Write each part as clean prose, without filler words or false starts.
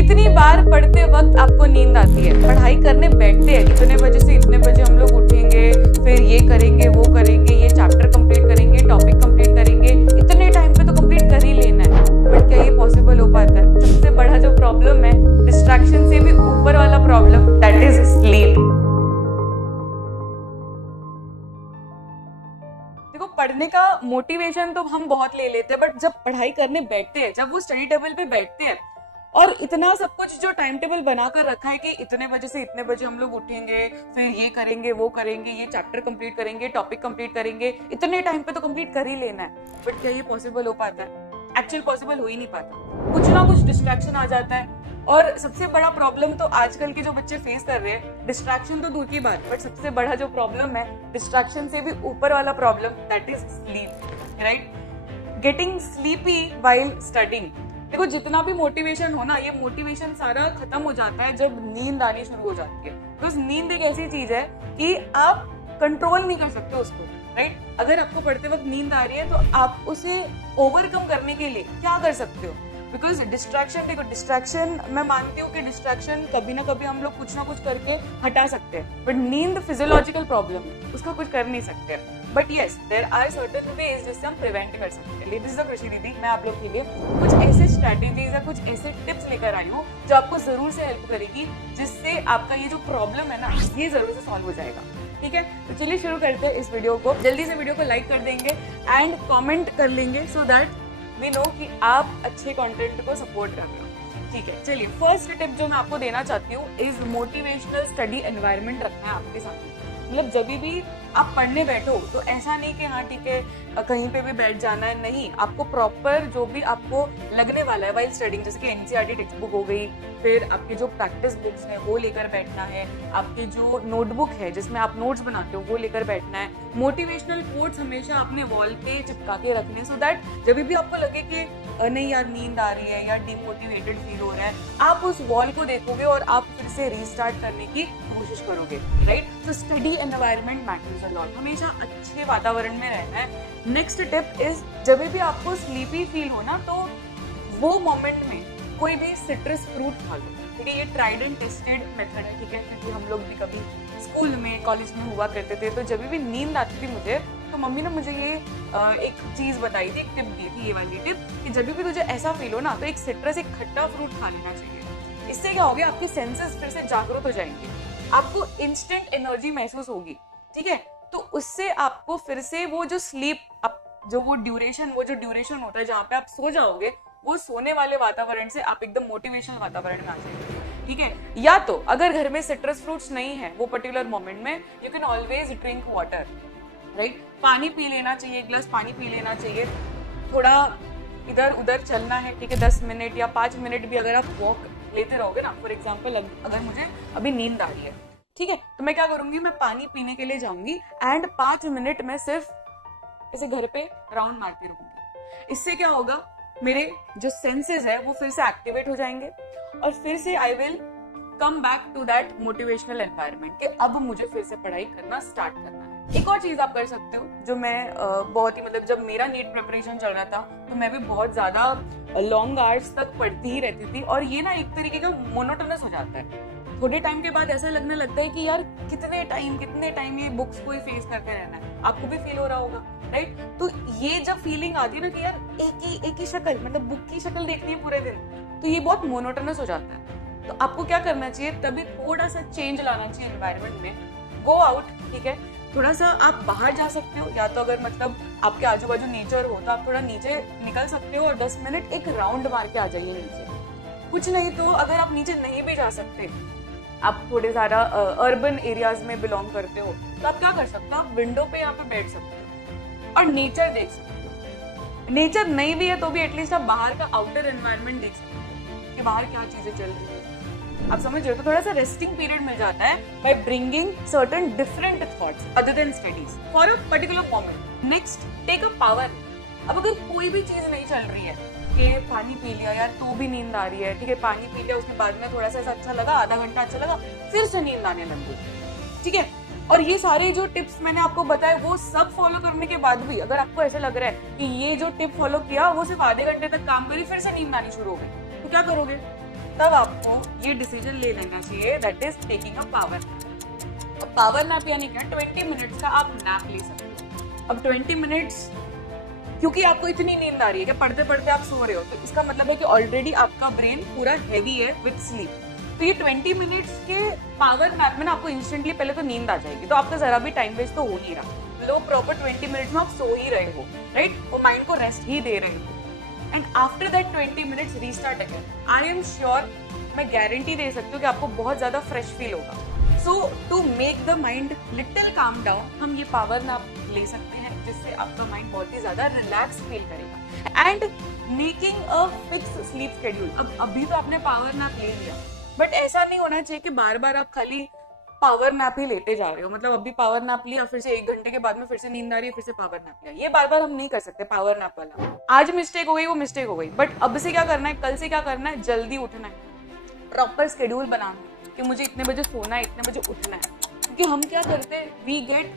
कितनी बार पढ़ते वक्त आपको नींद आती है? पढ़ाई करने बैठते हैं, इतने बजे से इतने बजे हम लोग उठेंगे, फिर ये करेंगे, वो करेंगे, ये चैप्टर कंप्लीट करेंगे, टॉपिक कंप्लीट करेंगे, इतने टाइम पे तो कंप्लीट कर ही लेना है। बट क्या ये पॉसिबल हो पाता है? सबसे बड़ा जो प्रॉब्लम है, डिस्ट्रैक्शन से भी ऊपर वाला प्रॉब्लम, दैट इज स्लीप। देखो, पढ़ने का मोटिवेशन तो हम बहुत ले लेते हैं, बट जब पढ़ाई करने बैठते हैं, जब वो स्टडी टेबल पे बैठते हैं और इतना सब कुछ जो टाइम टेबल बनाकर रखा है कि इतने बजे से इतने बजे हम लोग उठेंगे, फिर ये करेंगे, वो करेंगे, ये चैप्टर कंप्लीट करेंगे, टॉपिक कंप्लीट करेंगे, इतने टाइम पे तो कंप्लीट कर ही लेना है। बट क्या ये पॉसिबल हो पाता है? एक्चुअल पॉसिबल हो ही नहीं पाता। कुछ ना कुछ डिस्ट्रैक्शन आ जाता है। और सबसे बड़ा प्रॉब्लम तो आजकल के जो बच्चे फेस कर रहे हैं, डिस्ट्रैक्शन तो दूर की बात, बट सबसे बड़ा जो प्रॉब्लम है, डिस्ट्रैक्शन से भी ऊपर वाला problem, that is sleep. Right? Getting sleepy while studying. देखो, जितना भी मोटिवेशन हो ना, ये मोटिवेशन सारा खत्म हो जाता है जब नींद आनी शुरू हो जाती है। बिकॉज नींद एक ऐसी चीज है कि आप कंट्रोल नहीं कर सकते उसको। राइट? अगर आपको पढ़ते वक्त नींद आ रही है तो आप उसे ओवरकम करने के लिए क्या कर सकते हो? बिकॉज डिस्ट्रैक्शन, देखो, डिस्ट्रैक्शन मैं मानती हूँ कि डिस्ट्रैक्शन कभी ना कभी हम लोग कुछ ना कुछ करके हटा सकते हैं, बट नींद फिजियोलॉजिकल प्रॉब्लम है, उसका कुछ कर नहीं सकते। But yes, there are certain ways जिससे हम प्रिवेंट कर सकते हैं। लेडीज और कृषि दीदी, मैं आप लोग के लिए कुछ ऐसे स्ट्रेटेजीज या कुछ ऐसे टिप्स लेकर आई हूँ जो आपको जरूर से हेल्प करेगी, जिससे आपका ये जो प्रॉब्लम है ना, ये जरूर से सॉल्व हो जाएगा। ठीक है, तो चलिए शुरू करते हैं इस वीडियो को। जल्दी से वीडियो को लाइक कर देंगे एंड कमेंट कर लेंगे, सो दैट वी नो कि आप अच्छे कंटेंट को सपोर्ट कर रहे हो। ठीक है, चलिए, फर्स्ट टिप जो मैं आपको देना चाहती हूँ इज मोटिवेशनल स्टडी एनवायरनमेंट रखना है आपके सामने। मतलब जब भी आप पढ़ने बैठो तो ऐसा नहीं कि हाँ ठीक है कहीं पे भी बैठ जाना है, नहीं, आपको प्रॉपर जो भी आपको लगने वाला है वाइल स्टडिंग, जैसे कि एनसीईआरटी टेक्स्ट बुक हो गई, फिर आपकी जो प्रैक्टिस बुक्स है वो लेकर बैठना है, आपकी जो नोटबुक है जिसमें आप नोट्स बनाते हो वो लेकर बैठना है, मोटिवेशनल कोट्स हमेशा अपने वॉल पे चिपका के रखने, सो दैट जब भी आपको लगे कि नहीं यार नींद आ रही है या डिमोटिवेटेड फील हो रहा है, आप उस वॉल को देखोगे और आप फिर से रीस्टार्ट करने की कोशिश करोगे। राइट? तो study environment matters a lot, हमेशा अच्छे वातावरण में रहना है। नेक्स्ट टिप इज, जब भी आपको स्लीपी फील हो ना, तो वो मोमेंट में कोई भी सिट्रस फ्रूट खा लो। ठीक है, ये ट्राइड एंड टेस्टेड मेथड है। ठीक है, क्योंकि हम लोग भी कभी स्कूल में, कॉलेज में हुआ करते थे, तो जब भी नींद आती थी मुझे, तो मम्मी ने मुझे ये एक चीज बताई थी, एक टिप दी थी, ये वाली टिप, कि जब भी तुझे ऐसा फील हो ना, तो एक सिट्रस, एक खट्टा फ्रूट खा लेना चाहिए। इससे क्या होगा, आपकी सेंसेस फिर से जागरूक हो जाएंगे, आपको इंस्टेंट एनर्जी महसूस होगी। ठीक है, तो उससे आपको फिर से वो जो स्लीप, जो ड्यूरेशन होता है जहाँ पे आप सो जाओगे, वो सोने वाले वातावरण से आप एकदम मोटिवेशनल वातावरण में आ जाएंगे। ठीक है, या तो अगर घर में सिट्रस फ्रूट्स नहीं है वो पर्टिकुलर मोमेंट में, you can always drink water. Right? पानी पी लेना चाहिए, एक गिलास पानी पी लेना चाहिए, थोड़ा इधर उधर चलना है। ठीक है, 10 मिनट या 5 मिनट भी अगर आप वॉक लेते रहोगे ना, फॉर एग्जाम्पल अगर मुझे अभी नींद आ रही है, ठीक है, तो मैं क्या करूंगी, मैं पानी पीने के लिए जाऊंगी एंड 5 मिनट में सिर्फ ऐसे घर पे राउंड मारती रहूंगी। इससे क्या होगा, मेरे जो सेंसेस है वो फिर से एक्टिवेट हो जाएंगे और फिर से I will come back to that motivational environment कि अब मुझे फिर से पढ़ाई करना स्टार्ट करना है। एक और चीज आप कर सकते हो, जो मैं बहुत ही, मतलब जब मेरा नीट प्रिपरेशन चल रहा था तो मैं भी बहुत ज्यादा लॉन्ग आवर्स तक पढ़ती ही रहती थी, और ये ना एक तरीके का मोनोटोनस हो जाता है। थोड़े टाइम के बाद ऐसा लगने लगता है कि यार कितने टाइम ये बुक्स को ही फेस करते रहना है। आपको भी फील हो रहा होगा। राइट? तो ये जब फीलिंग आती है ना कि यार एक ही शक्ल, मतलब बुक की शक्ल देखनी है पूरे दिन, तो ये बहुत मोनोटोनस हो जाता है। तो आपको क्या करना चाहिए, तभी थोड़ा सा चेंज लाना चाहिए एनवायरनमेंट में। गो आउट, ठीक है, थोड़ा सा आप बाहर जा सकते हो, या तो अगर मतलब आपके आजू बाजू नेचर हो तो आप थोड़ा नीचे निकल सकते हो और 10 मिनट एक राउंड मार के आ जाइए नीचे। कुछ नहीं तो अगर आप नीचे नहीं भी जा सकते, आप थोड़े सारा अर्बन एरियाज में बिलोंग करते हो, तो आप क्या कर सकते हो, आप विंडो पे यहाँ पे बैठ सकते हो और नेचर देख सकते हो। नेचर नहीं भी है तो भी एटलीस्ट आप बाहर का आउटर एनवायरनमेंट देख सकते हो कि बाहर क्या चीजें चल रही है। आप समझ रहे हो? तो थोड़ा सा रेस्टिंग पीरियड मिल जाता है by bringing certain different thoughts other than studies for a particular moment. Next, take a power. अब अगर कोई भी चीज नहीं चल रही है कि पानी पी लिया यार तो भी नींद आ रही है, ठीक है, पानी पी लिया, उसके बाद में थोड़ा सा ऐसा अच्छा लगा, आधा घंटा अच्छा लगा, फिर से नींद आने लग गई। ठीक है, और ये सारे जो टिप्स मैंने आपको बताए वो सब फॉलो करने के बाद भी अगर आपको ऐसा लग रहा है कि ये जो टिप फॉलो किया वो सिर्फ आधे घंटे तक काम करी, फिर से नींद आनी शुरू हो गई, तो क्या करोगे? तब आपको ये डिसीजन ले लेना चाहिए, that is taking a power nap. Power nap यानी क्या, 20 मिनट्स का आप नैप ले सकते हो। अब 20 मिनट्स क्योंकि आपको इतनी नींद आ रही है कि पढ़ते पढ़ते आप सो रहे हो, तो इसका मतलब है कि ऑलरेडी आपका ब्रेन पूरा हैवी है विद स्लीप। तो ये 20 मिनट्स के पावर नैप में ना आपको इंस्टेंटली पहले तो नींद आ जाएगी, तो आपका जरा भी टाइम वेस्ट तो हो नहीं रहा। लो प्रॉपर 20 मिनट्स में आप सो ही रहे हो, राइट, वो माइंड को रेस्ट ही दे रहे हो। And after that 20 minutes restart again. I am sure, मैं गारंटी दे सकती हूँ कि आपको बहुत ज्यादा फ्रेश फील होगा। So to make the mind little calm down, हम ये पावर नैप ले सकते हैं, जिससे आपका माइंड बहुत ही ज्यादा रिलैक्स फील करेगा। And making a fix sleep schedule. अब अभी तो आपने पावर नैप ले लिया, बट ऐसा नहीं होना चाहिए कि बार बार आप खाली पावर नैप ही लेते जा रहे हो। मतलब अभी पावर नैप लिया, फिर से 1 घंटे के बाद में फिर से नींद आ रही है, फिर से पावर नैप लिया। ये बार बार हम नहीं कर सकते पावर नैप वाला। आज मिस्टेक हो गई, वो मिस्टेक हो गई, बट अब से क्या करना है, कल से क्या करना है, जल्दी उठना है, प्रॉपर शेड्यूल बनाना है कि मुझे इतने बजे सोना है, इतने बजे उठना है। क्योंकि हम क्या करते हैं, वी गेट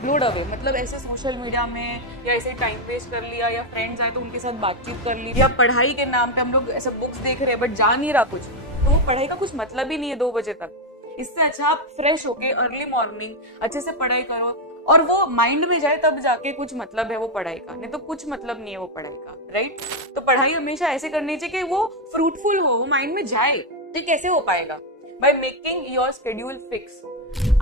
ब्लोड अवे, मतलब ऐसे सोशल मीडिया में या ऐसे टाइम वेस्ट कर लिया, या फ्रेंड्स आए तो उनके साथ बातचीत कर ली, या पढ़ाई के नाम पे हम लोग ऐसे बुक्स देख रहे हैं बट जा नहीं रहा कुछ, तो वो पढ़ाई का कुछ मतलब ही नहीं है 2 बजे तक। इससे अच्छा आप फ्रेश होके अर्ली मॉर्निंग अच्छे से पढ़ाई करो, और वो माइंड में जाए तब जाके कुछ मतलब है वो पढ़ाई का, नहीं तो कुछ मतलब नहीं है वो पढ़ाई का, राइट। तो पढ़ाई हमेशा ऐसे करनी चाहिए कि वो फ्रूटफुल हो, वो माइंड में जाए। तो कैसे हो पाएगा, by making your schedule fix.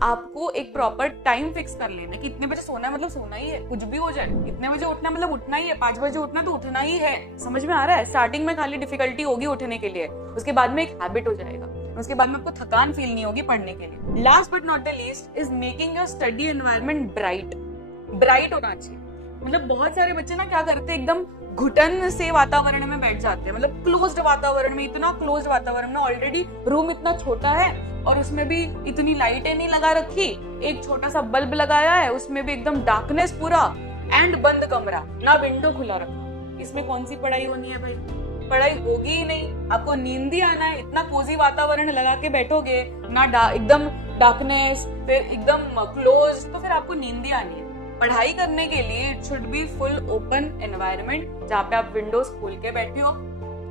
आपको एक प्रॉपर टाइम फिक्स कर लेना कि इतने बजे सोना है, मतलब सोना ही है, कुछ भी हो जाए। इतने बजे उठना मतलब उठना ही है, 5 बजे उठना तो उठना ही है। समझ में आ रहा है। स्टार्टिंग में खाली डिफिकल्टी होगी उठने के लिए, उसके बाद में एक हैबिट हो जाएगा, उसके बाद में आपको थकान फील नहीं होगी पढ़ने के लिए। Last but not the least is making your study environment bright होना चाहिए। मतलब बहुत सारे बच्चे ना क्या करते हैं, एकदम घुटन से वातावरण में बैठ जाते हैं, मतलब क्लोज्ड वातावरण में, इतना क्लोज्ड वातावरण में, ऑलरेडी रूम इतना छोटा है और उसमें भी इतनी लाइटें नहीं लगा रखी, एक छोटा सा बल्ब लगाया है, उसमें भी एकदम डार्कनेस पूरा, एंड बंद कमरा, ना विंडो खुला रखा। इसमें कौन सी पढ़ाई होनी है भाई, पढ़ाई होगी ही नहीं। आपको नींद ही आना है, इतना कोजी वातावरण लगा के बैठोगे ना, एकदम डार्कनेस, फिर एकदम क्लोज, तो फिर आपको नींद ही आनी है। पढ़ाई करने के लिए it should be full open environment, जहाँ पे आप विंडोज खोल के बैठे हो,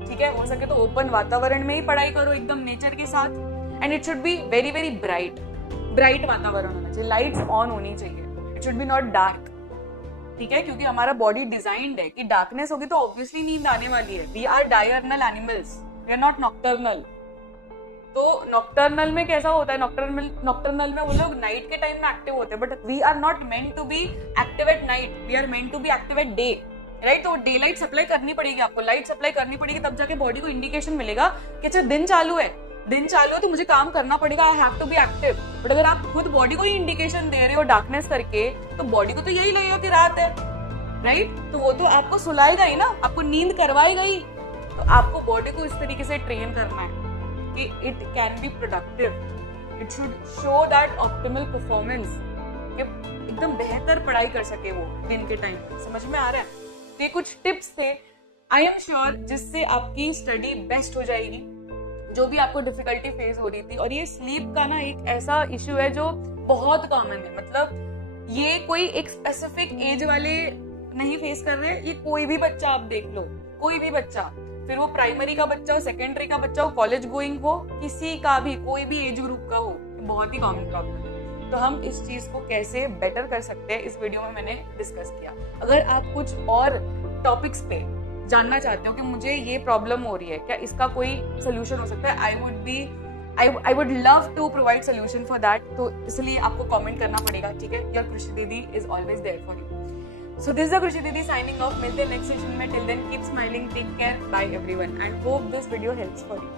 ठीक है। हो सके तो ओपन वातावरण में ही पढ़ाई करो, एकदम नेचर के साथ। And it should be very very bright वातावरण होना चाहिए, लाइट्स ऑन होनी चाहिए, it should be not dark, ठीक है। क्योंकि हमारा बॉडी डिजाइंड है कि डार्कनेस होगी तो ऑब्वियसली नींद आने वाली है। We are diurnal animals, we are not nocturnal. तो नॉक्टर्नल में कैसा होता है, नॉक्टर्नल में वो लोग नाइट के टाइम में एक्टिव होते हैं, but we are not meant to be active at night, we are meant to be active at day, right. तो डे लाइट सप्लाई करनी पड़ेगी आपको, लाइट सप्लाई करनी पड़ेगी, तब जाके बॉडी को इंडिकेशन मिलेगा कि अच्छा दिन चालू है तो मुझे काम करना पड़ेगा, I have to be active. But अगर आप खुद बॉडी को ही इंडिकेशन दे रहे हो डार्कनेस करके, तो बॉडी को तो यही लगेगा कि रात है, राइट। तो वो तो आपको सुलाएगा ही ना, आपको नींद करवाएगा ही। तो आपको बॉडी को इस तरीके से ट्रेन करना है कि it can be productive, it should show that optimal performance, कि एकदम बेहतर पढ़ाई कर सके वो दिन के टाइम। समझ में आ रहा है। तो ये कुछ टिप्स थे, आई एम श्योर जिससे आपकी स्टडी बेस्ट हो जाएगी, जो भी आपको डिफिकल्टी फेस हो रही थी। और ये स्लीप का ना एक ऐसा इश्यू है जो बहुत कॉमन है, मतलब ये कोई एक स्पेसिफिक एज वाले नहीं फेस कर रहे, ये कोई भी बच्चा आप देख लो, कोई भी बच्चा, फिर वो प्राइमरी का बच्चा हो, सेकेंडरी का बच्चा हो, कॉलेज गोइंग हो, किसी का भी, कोई भी एज ग्रुप का हो, बहुत ही कॉमन प्रॉब्लम है। तो हम इस चीज को कैसे बेटर कर सकते हैं, इस वीडियो में मैंने डिस्कस किया। अगर आप कुछ और टॉपिक्स पे जानना चाहते हो कि मुझे ये प्रॉब्लम हो रही है, क्या इसका कोई सोल्यूशन हो सकता है, I would love to provide solution for that. तो इसलिए आपको कमेंट करना पड़ेगा, ठीक है। Your Krishi Didi is always there for you. So this is Krishi Didi signing off. मिलते हैं नेक्स्ट सेशन में. Till then keep smiling, take care, bye everyone and hope this video helps for you.